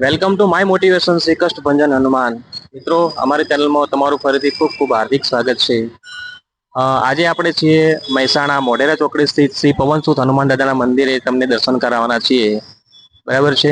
Welcome to my motivation Shri કષ્ટ ભંજન હનુમાન. મિત્રો, અમારી ચેનલમાં તમારું ફરીથી ખૂબ ખૂબ હાર્દિક સ્વાગત છે. આજે આપણે છીએ મહેસાણા મોઢેરા ચોકડી સ્થિત શ્રી પવનસુત હનુમાન દાદાના મંદિરે તમને દર્શન કરાવવાના છીએ. બરાબર છે.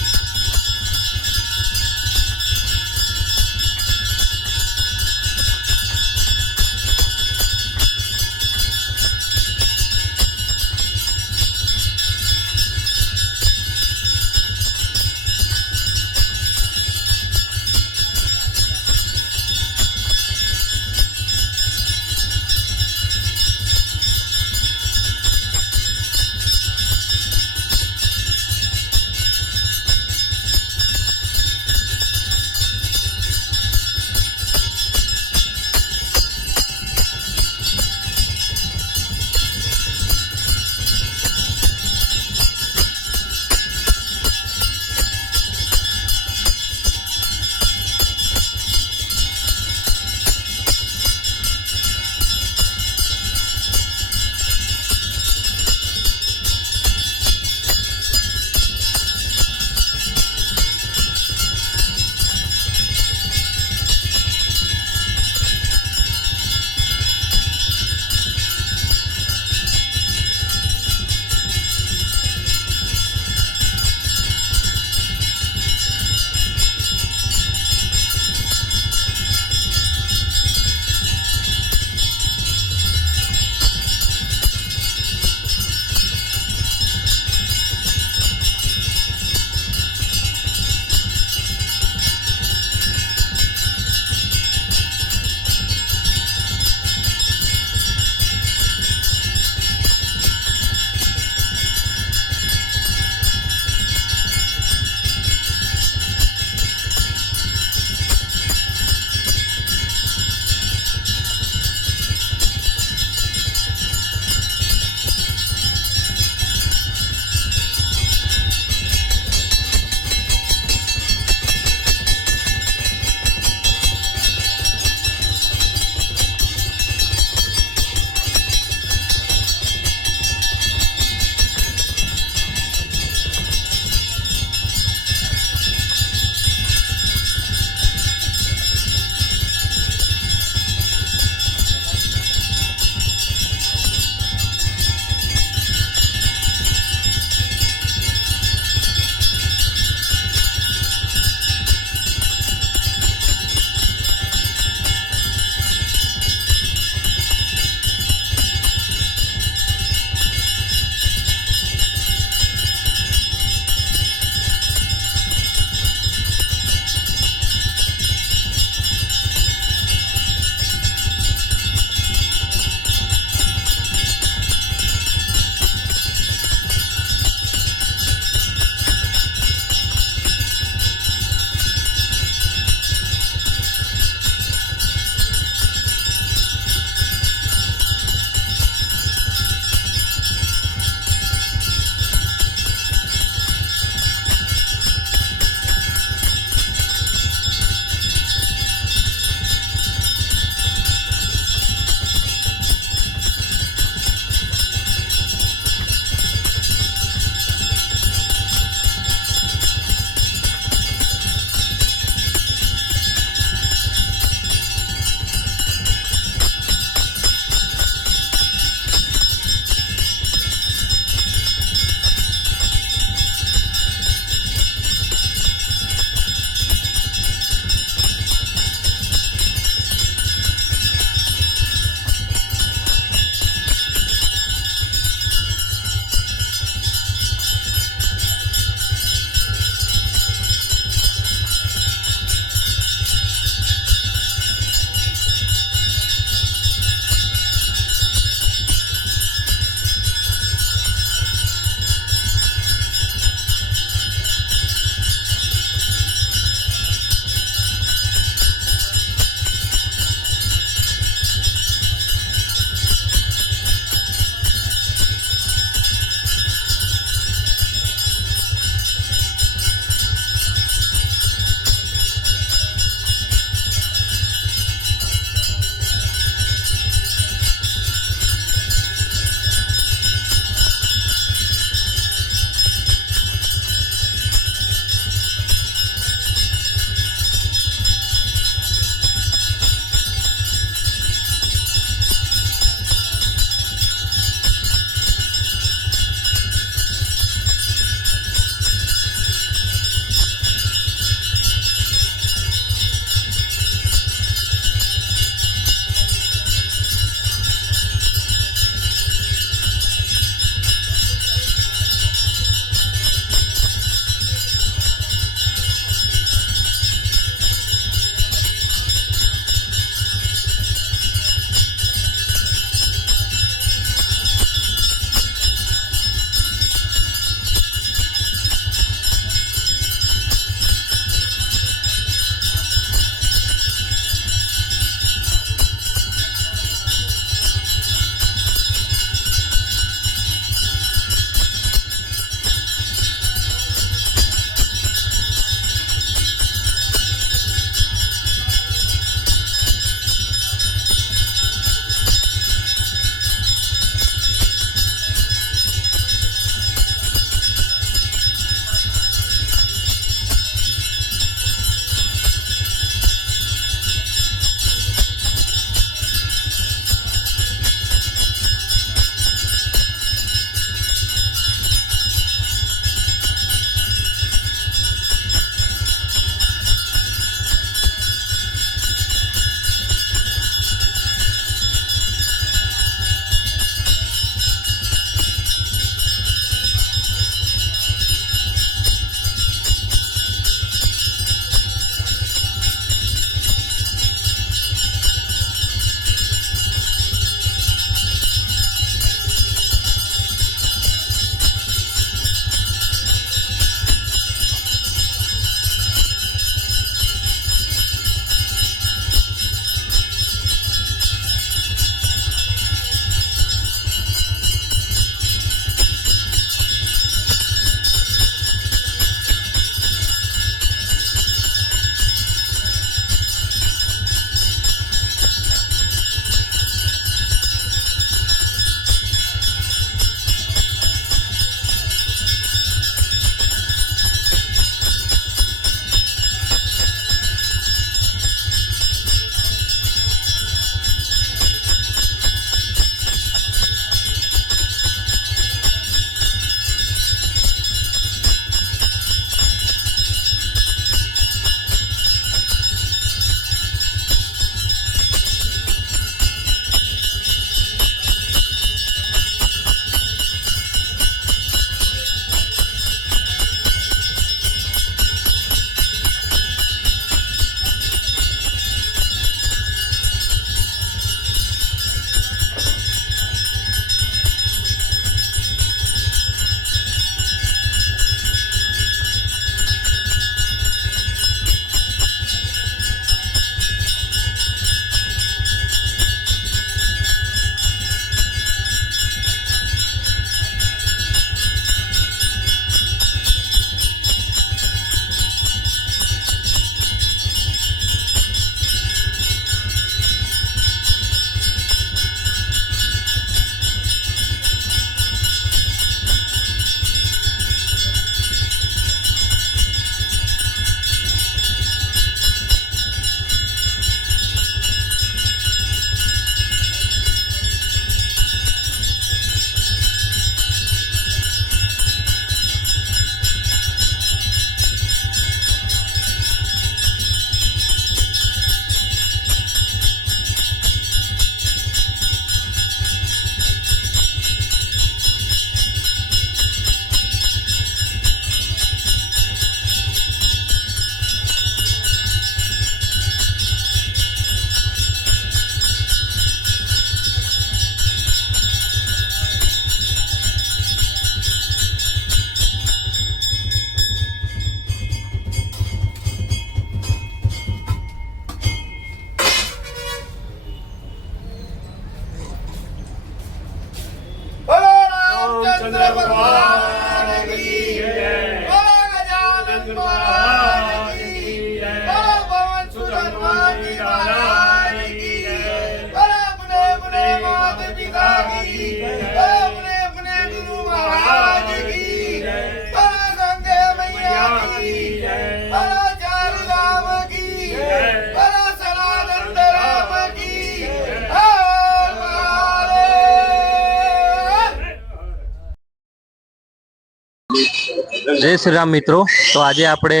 જય શ્રી રામ મિત્રો. તો આજે આપણે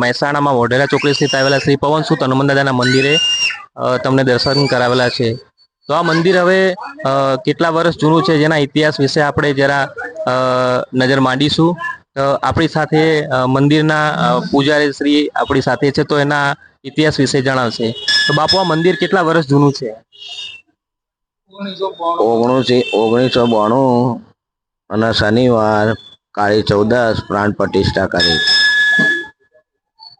મહેસાણામાં મોઢેરા ચોકડી સ્થિત આવેલા શ્રી પવનસુત હનુમાન દાદાના મંદિરે તમને દર્શન કરાવેલા છે. તો આ મંદિર હવે કેટલા વર્ષ જૂનું છે જેના ઇતિહાસ વિશે આપણે જરા નજર માંડીશું. આપણી સાથે મંદિરના પૂજારી શ્રી આપણી સાથે છે, તો એના ઇતિહાસ વિશે જણાવશે. તો બાપુ, આ મંદિર કેટલા વર્ષ જૂનું છે? 1992 અને શનિવાર કાળી ચૌદસ પ્રાણ પ્રતિષ્ઠા કરી.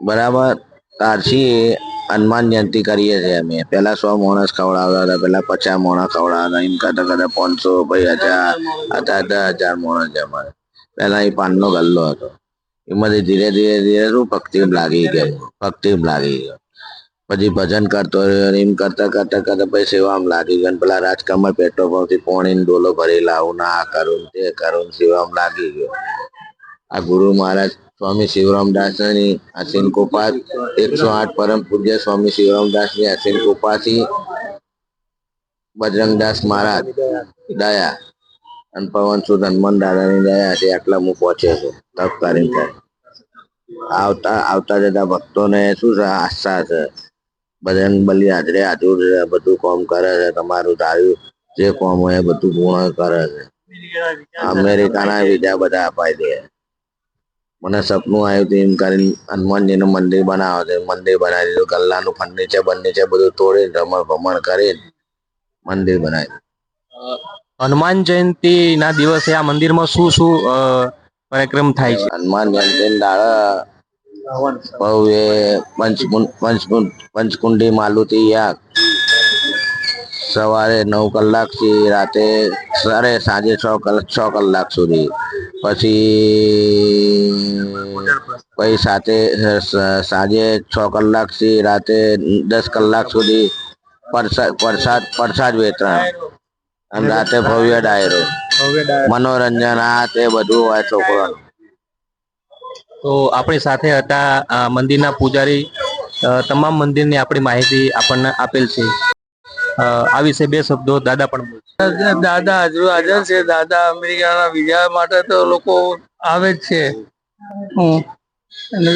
બરાબર. ત્યારથી હનુમાન જયંતિ કરીએ છીએ અમે. પહેલા 100 માણસ ખવડાવતા હતા, પહેલા 50 માણસ ખવડાવતા, એમ કરતા કરતા 500, પછી 1000, અત્યારે 10,000 માણસ છે અમારે. પહેલા એ પાનનો ગલ્લો હતો. એમાંથી ધીરે ધીરે ધીરે શું ભક્તિ લાગી ગયો. પછી ભજન કરતો રહ્યો. એમ કરતા કરતા કરતા પછી સેવામાં લાગી ગયો. પેલા રાજકમલ પેટ્રોલ પંપથી પોણીનો ડોલો ભરી લાવું, ના આ કરું તે કરું, સેવામાં લાગી ગયો. આ ગુરુ મહારાજ સ્વામી શિવરામદાસની આસીન કૃપા, 108 પરમ પૂજ્ય સ્વામી શિવરામદાસની આસીન કૃપાથી બજરંગદાસ મહારાજ દયા અને પવનસુત હનુમાન દાદાની દયા છે, આટલા હું પહોંચે છું. તપ કરીને આવતા જતા ભક્તોને શું છે, આસ્થા છે. બજરંગ બલી હાજરે હાજર બધું કામ કરે છે. તમારું ધાર્યું જે કામ હોય એ બધું પૂર્ણ કરે છે. અમેરિકાના વિઝા બધા અપાઈ દે. મને સપનું આવ્યું હતું એમ કરીને હનુમાનજીનું મંદિર બનાવો છે. મંદિર બનાવી દીધું. ગલ્લાનું ફર્નિચર બધું તોડીને રમણ ભમણ કરીને મંદિર બનાવી. હનુમાન જયંતિ ના દિવસે આ મંદિરમાં શું શું કાર્યક્રમ થાય છે? હનુમાન જયંતિ દાડા ભવ્ય પંચકુંડી માલુતિ યાગ સવારે 9 કલાકથી રાતે સાંજે 6 કલાક સુધી. પછી સાથે સાંજે 6 કલાકથી રાતે 10 કલાક સુધી પ્રસાદ વિતરણ અને રાતે ભવ્ય ડાયરો મનોરંજન આ તે બધું હોય છોકરાનું. તો આપણી સાથે હતા મંદિરના પૂજારી. તમામ મંદિરની આપણી માહિતી આપણને આપેલ છે. આ વિશે 2 શબ્દો દાદા પણ બોલશે. દાદા હજુ હાજર છે. દાદા અમેરિકાના વિઝા માટે તો લોકો આવે જ છે. અને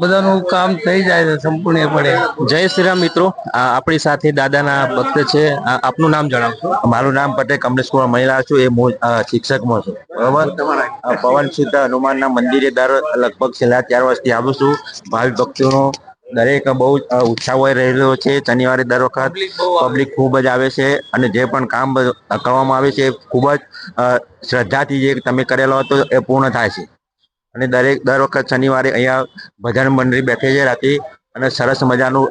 બધાનું કામ થઈ જાય છે સંપૂર્ણપણે. જય શ્રી રામ મિત્રો. આપણી સાથે દાદાના ભક્ત છે. આપનું નામ જણાવશો? મારું નામ પટેલ કમલેશ કુમાર મહિલા છું. એ શિક્ષકમાં છું. બરોબર. પવનસુત હનુમાનના મંદિરે લગભગ છેલ્લા 4 વર્ષથી આવું છું. ભાવિક ભક્તોનો દરેક બહુ ઉત્સાહ હોય રહેલો છે. શનિવારે દર વખત પબ્લિક ખૂબ જ આવે છે અને જે પણ કામ કરવામાં આવે છે ખૂબ જ શ્રદ્ધાથી જે તમે કરેલો હતો એ પૂર્ણ થાય છે. અને દર વખત શનિવારે અહીંયા ભજન મંડળી બેઠે છે રાતે, અને સરસ મજાનું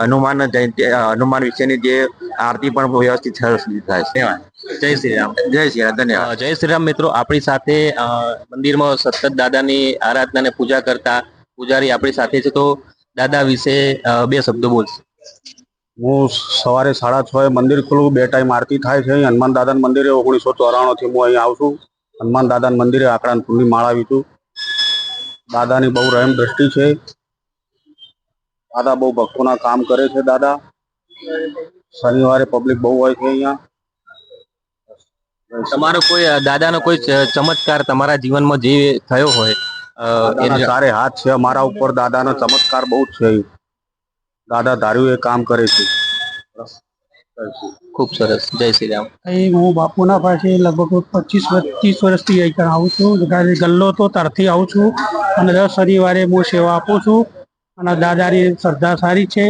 હનુમાન જયંતિ હનુમાન વિશેની જે આરતી પણ વ્યવસ્થિત સરસ થાય છે. જય શ્રી રામ. જય શ્રી રામ. ધન્યવાદ. જય શ્રી રામ મિત્રો. આપણી સાથે મંદિરમાં સતત દાદાની આરાધના અને પૂજા કરતા પૂજારી આપણી સાથે છે. તો દાદા વિશે 2 શબ્દો બોલશે. હું સવારે 6:30 મંદિર ખુલ્લું. 2 ટાઈમ આરતી થાય છે. હનુમાન દાદાના મંદિરે 1994થી હું અહીં આવું છું. હનુમાન દાદાના મંદિરે આકડાની ફૂલની માળા આવી છું. દાદાની બહુ રહેમ દ્રષ્ટિ છે. દાદા બહુ ભક્તોના કામ કરે છે. દાદા શનિવારે પબ્લિક બહુ હોય છે અહીંયા. તમારો કોઈ દાદાનો કોઈ ચમત્કાર તમારા જીવનમાં જે થયો હોય? દાદાના સારે હાથ છે અમારા ઉપર. દાદાનો ચમત્કાર બહુ જ છે. દાદા ધાર્યું એ કામ કરે છે. ખૂબ સરસ. જય શ્રી રામ. અહીં હું બાપુના પાસે લગભગ 25-30 વર્ષથી અહીં આવું છું. ગલ્લો તો ત્યારથી આવું છું અને દર શનિવારે હું સેવા આપું છું. અને દાદાની શ્રદ્ધા સારી છે.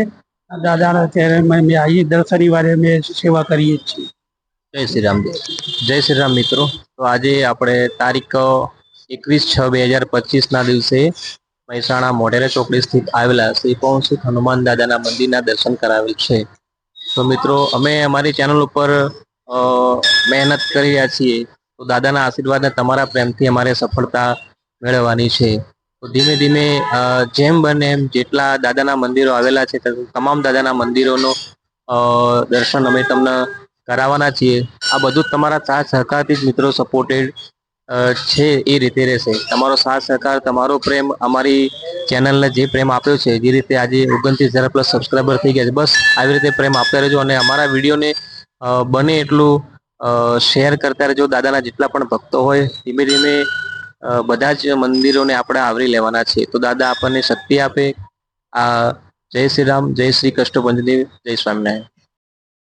દાદાના ત્યારે મેં આવી દર શનિવારે મેં સેવા કરીએ છીએ. જય શ્રી રામ. જય શ્રી રામ મિત્રો. તો આજે આપણે તારીખ 21/6/2025 દિવસે મહેસાણા મોઢેરા ચોકડી સ્થિત આવેલા શ્રી પવનસુત હનુમાન દાદાના મંદિરના દર્શન કરાવેલ છે. તો મિત્રો, અમે અમારી ચેનલ ઉપર મહેનત કરી રહ્યા છીએ. તો દાદાના આશીર્વાદને તમારા પ્રેમથી અમારે સફળતા મેળવવાની છે. તો ધીમે ધીમે જેમ બને એમ જેટલા દાદાના મંદિરો આવેલા છે તમામ દાદાના મંદિરોનો દર્શન અમે તમને કરાવવાના છીએ. આ બધું જ તમારા સાથ સહકારથી જ મિત્રો સપોર્ટેડ છે. એ રીતે રહેશે. તમારો સાથ સહકાર, તમારો પ્રેમ અમારી ચેનલને જે પ્રેમ આપ્યો છે, જે રીતે આજે 29,000+ સબસ્ક્રાઈબર થઈ ગયા છે, બસ આવી રીતે પ્રેમ આપતા રહેજો. અને અમારા વિડીયોને બને એટલું શેર કરતા રહેજો. દાદાના જેટલા પણ ભક્તો હોય ધીમે ધીમે બધા જ મંદિરોને આપણે આવરી લેવાના છે. તો દાદા આપણને શક્તિ આપે. આ જય શ્રી રામ, જય શ્રી કૃષ્ણ, જય સ્વામિનારાયણ.